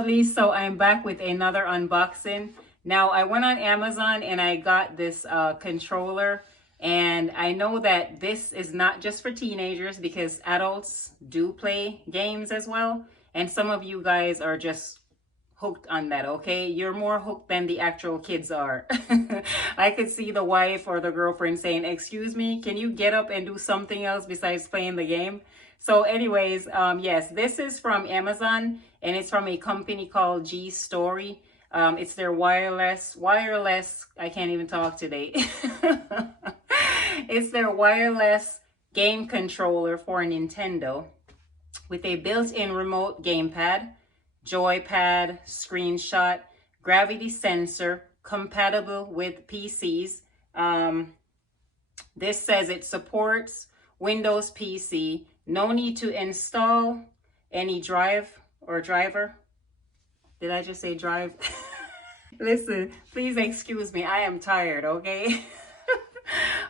lovely. So I'm back with another unboxing. Now I went on Amazon and I got this controller, and I know that this is not just for teenagers because adults do play games as well. And some of you guys are just hooked on that, okay? You're more hooked than the actual kids are. I could see the wife or the girlfriend saying, excuse me, can you get up and do something else besides playing the game? So anyways, yes, this is from Amazon, and it's from a company called G Story. It's their wireless, I can't even talk today. It's their wireless game controller for Nintendo with a built-in remote gamepad, Joypad, screenshot, gravity sensor, compatible with PCs. This says it supports Windows PC. No need to install any driver. Did I just say drive? Listen, please excuse me. I am tired, okay?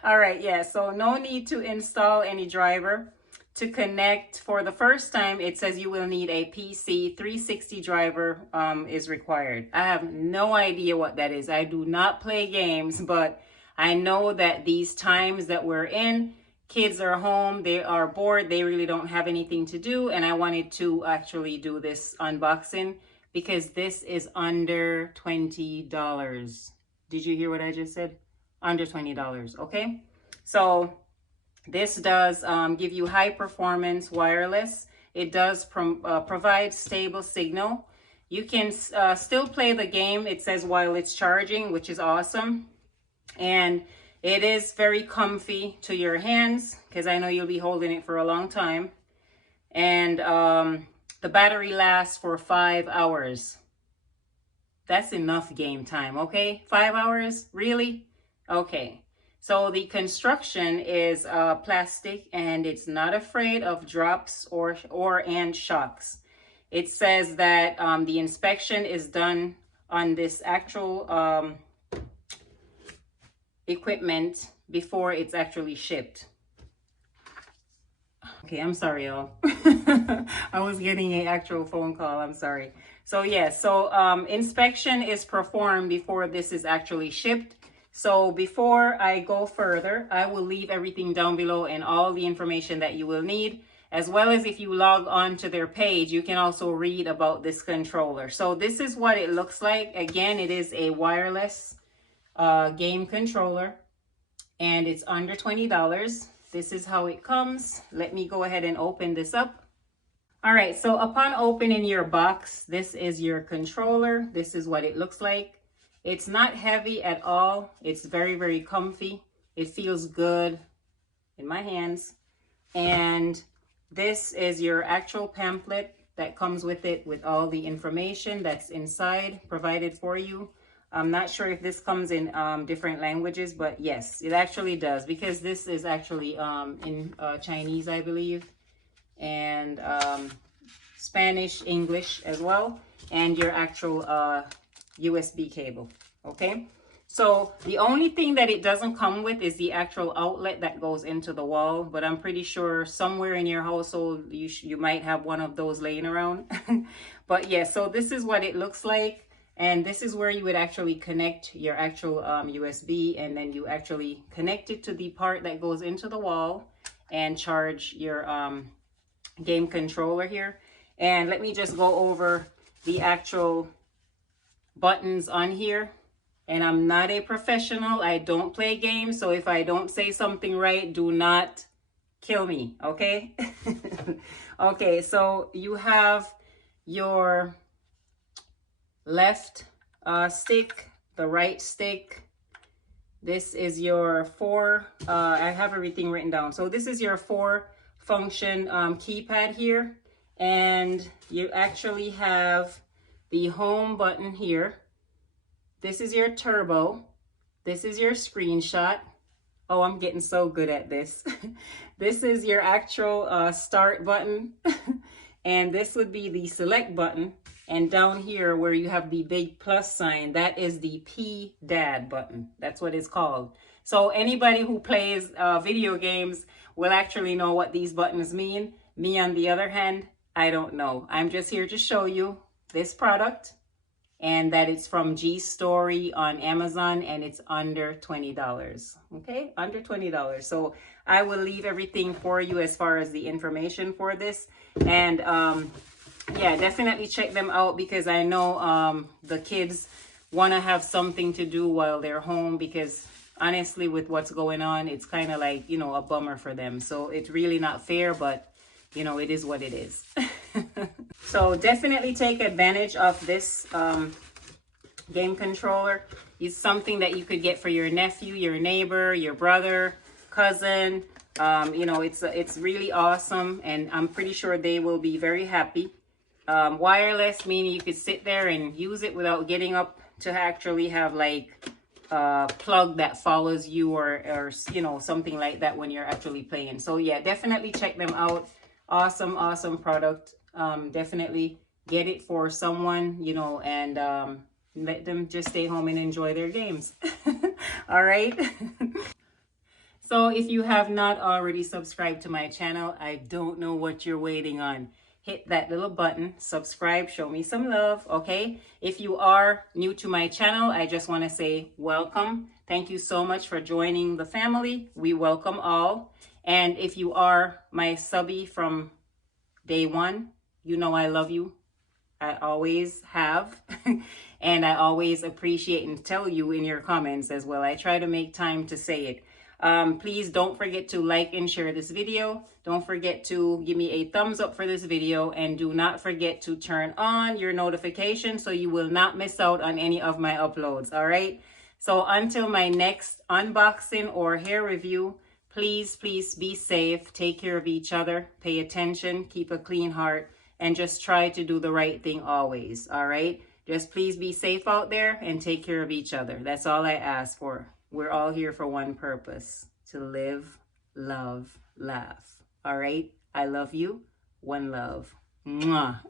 All right, yeah, so no need to install any driver. To connect for the first time, it says you will need a PC 360 driver is required. I have no idea what that is. I do not play games, but I know that these times that we're in, kids are home, they are bored, they really don't have anything to do, and I wanted to actually do this unboxing because this is under $20. Did you hear what I just said? Under $20, okay? So this does give you high performance wireless. It does provide stable signal. You can still play the game, it says, while it's charging, which is awesome. And it is very comfy to your hands because I know you'll be holding it for a long time. And the battery lasts for 5 hours. That's enough game time, okay? 5 hours? Really? Okay. So the construction is plastic, and it's not afraid of drops or shocks. It says that the inspection is done on this actual equipment before it's actually shipped. Okay, I'm sorry, y'all. I was getting an actual phone call. I'm sorry. So yeah, so inspection is performed before this is actually shipped. So before I go further, I will leave everything down below and all the information that you will need, as well as if you log on to their page, you can also read about this controller. So this is what it looks like. Again, it is a wireless game controller, and it's under $20. This is how it comes. Let me go ahead and open this up. All right, so upon opening your box, this is your controller. This is what it looks like. It's not heavy at all. It's very, very comfy. It feels good in my hands. And this is your actual pamphlet that comes with it, with all the information that's inside provided for you. I'm not sure if this comes in different languages, but yes, it actually does, because this is actually in Chinese, I believe, and Spanish, English as well, and your actual USB cable. Okay, so the only thing that it doesn't come with is the actual outlet that goes into the wall, but I'm pretty sure somewhere in your household you might have one of those laying around. But yeah, so this is what it looks like, and this is where you would actually connect your actual USB, and then you actually connect it to the part that goes into the wall and charge your game controller here. And let me just go over the actual buttons on here. And I'm not a professional, I don't play games, so if I don't say something right, do not kill me, okay? Okay, so you have your left stick, the right stick. This is your I have everything written down. So this is your 4-function keypad here, and you actually have the home button here. This is your turbo. This is your screenshot. Oh, I'm getting so good at this. This is your actual start button. And this would be the select button. And down here where you have the big plus sign, that is the P-DAD button. That's what it's called. So anybody who plays video games will actually know what these buttons mean. Me, on the other hand, I don't know. I'm just here to show you. this product, and that it's from G Story on Amazon, and it's under $20. Okay, under $20. So I will leave everything for you as far as the information for this. And yeah, definitely check them out, because I know the kids want to have something to do while they're home, because honestly, with what's going on, it's kind of like, you know, a bummer for them. So it's really not fair, but you know, it is what it is. So definitely take advantage of this game controller. It's something that you could get for your nephew, your neighbor, your brother, cousin. You know, it's really awesome, and I'm pretty sure they will be very happy. Wireless, meaning you could sit there and use it without getting up to actually have like a plug that follows you, or you know, something like that when you're actually playing. So yeah, definitely check them out. Awesome product. Definitely get it for someone, you know, and let them just stay home and enjoy their games. All right. So if you have not already subscribed to my channel, I don't know what you're waiting on. Hit that little button, subscribe, show me some love, okay? If you are new to my channel, I just want to say welcome. Thank you so much for joining the family. We welcome all. And if you are my subby from day one, you know I love you. I always have. And I always appreciate and tell you in your comments as well. I try to make time to say it. Please don't forget to like and share this video. Don't forget to give me a thumbs up for this video, and do not forget to turn on your notifications so you will not miss out on any of my uploads. All right. So until my next unboxing or hair review, please be safe. Take care of each other. Pay attention. Keep a clean heart, and just try to do the right thing always. All right. Just please be safe out there and take care of each other. That's all I ask for. We're all here for one purpose: to live, love, laugh. All right? I love you. One love. Mwah.